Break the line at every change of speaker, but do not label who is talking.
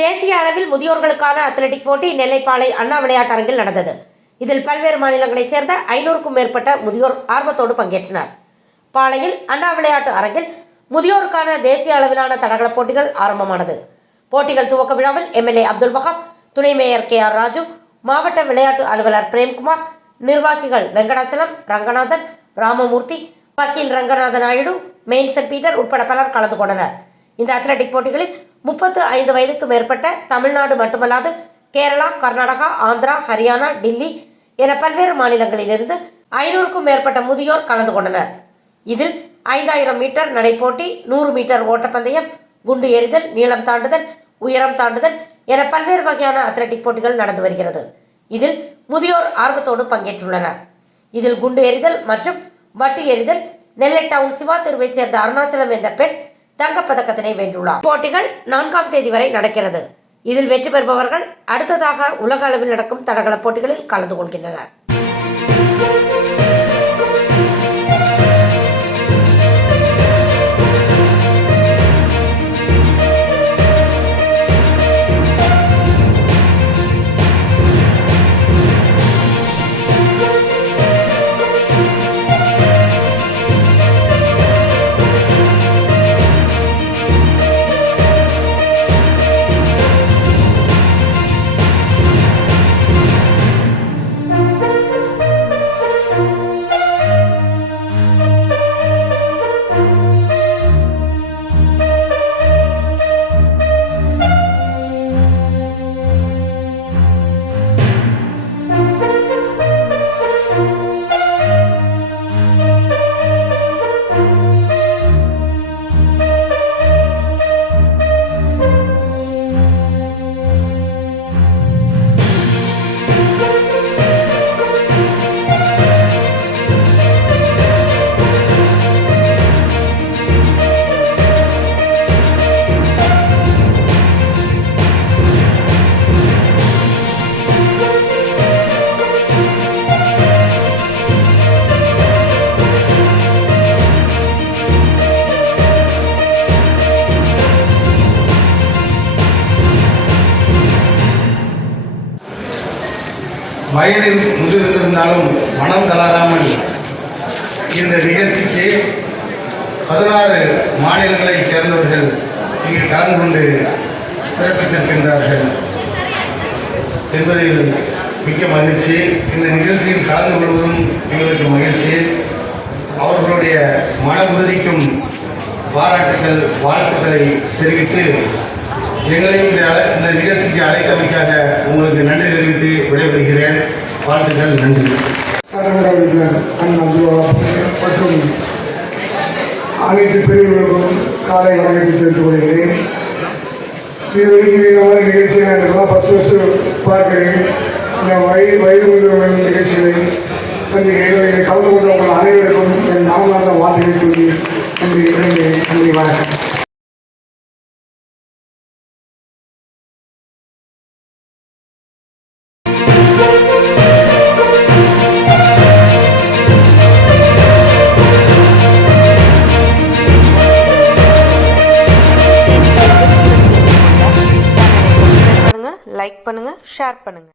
தேசிய அளவில் முதியோர்களுக்கான அத்லெட்டிக் போட்டி நெல்லைப்பாளை அண்ணா விளையாட்டரங்கில் நடந்தது. இதில் பல்வேறு மாநிலங்களைச் சேர்ந்த ஐநூறுக்கும் மேற்பட்ட முதியோர் ஆர்வத்தோடு பங்கேற்றனர். பாளையில் அண்ணா விளையாட்டு அரங்கில் முதியோருக்கான தேசிய அளவிலான தடகள போட்டிகள் ஆரம்பமானது. போட்டிகள் துவக்க விழாவில் எம்எல்ஏ அப்துல் வஹாப் துணை மேயர் கே ஆர் ராஜு மாவட்ட விளையாட்டு அலுவலர் பிரேம்குமார் நிர்வாகிகள் வெங்கடாச்சலம் ரங்கநாதன் ராமமூர்த்தி வக்கீல் ரங்கநாத நாயுடு மெயின்சன் பீட்டர் உட்பட பலர் கலந்து கொண்டனர். இந்த அத்லெட்டிக் போட்டிகளில் முப்பத்து ஐந்து வயதுக்கு மேற்பட்ட தமிழ்நாடு மட்டுமல்லாது கேரளா கர்நாடகா ஆந்திரா ஹரியானா டில்லி என பல்வேறு மாநிலங்களிலிருந்து ஐநூறுக்கும் மேற்பட்ட முதியோர் கலந்து கொண்டனர். இதில் ஐந்தாயிரம் மீட்டர் நடைப்போட்டி நூறு மீட்டர் ஓட்டப்பந்தயம் குண்டு எறிதல் நீளம் தாண்டுதல் உயரம் தாண்டுதல் என பல்வேறு வகையான அத்லெட்டிக் போட்டிகள் நடந்து வருகிறது. இதில் முதியோர் ஆர்வத்தோடு பங்கேற்றுள்ளனர். இதில் குண்டு எறிதல் மற்றும் வட்டு எறிதல் நெல்லை டவுன் சிவா தெருவைச் சேர்ந்த அருணாச்சலம் என்ற பெண் தங்கப்பதக்கத்தினை வென்றுள்ளார். போட்டிகள் நான்காம் தேதி வரை நடக்கிறது. இதில் வெற்றி பெறுபவர்கள் அடுத்ததாக உலக அளவில் நடக்கும் தடகள போட்டிகளில் கலந்து கொள்கின்றனர்.
வயதில் முதிர்ந்திருந்தாலும் மனம் தளராமல் இந்த நிகழ்ச்சிக்கு பதினாறு மாநிலங்களைச் சேர்ந்தவர்கள் இங்கு கலந்து கொண்டு சிறப்பித்திருக்கின்றார்கள் என்பதில் மிக்க மகிழ்ச்சி. இந்த நிகழ்ச்சியில் கலந்து கொள்வதும் எங்களுக்கு மகிழ்ச்சி. அவர்களுடைய மன உறுதிக்கும் பாராட்டுகள் வாழ்த்துக்களை தெரிவித்து எங்களையும் இந்த நிகழ்ச்சிக்கு அழைத்தமைக்காக உங்களுக்கு நன்றி தெரிவித்து விடைபெறுகிறேன் வாழ்த்துக்கள் நன்றி.
மற்றும் அனைத்து பிரிவுகளுக்கும் காலை வணக்கத்தை தெரிவித்துக் கொள்கிறேன். இது வரைக்கும் இந்த மாதிரி நிகழ்ச்சியை நான் இப்பதான் ஃபஸ்ட் ஃபஸ்ட்டு பார்க்குறேன். இந்த வயது வயது முதிர்வர்கள் நிகழ்ச்சிகளை சந்திக்கிறேன். இதில் கலந்து கொண்ட உங்கள் அனைவருக்கும் என் நாமநாத வார்த்தைகளை சொல்லி நன்றி நன்றி நன்றி வணக்கம்.
லைக் பண்ணுங்க ஷேர் பண்ணுங்க.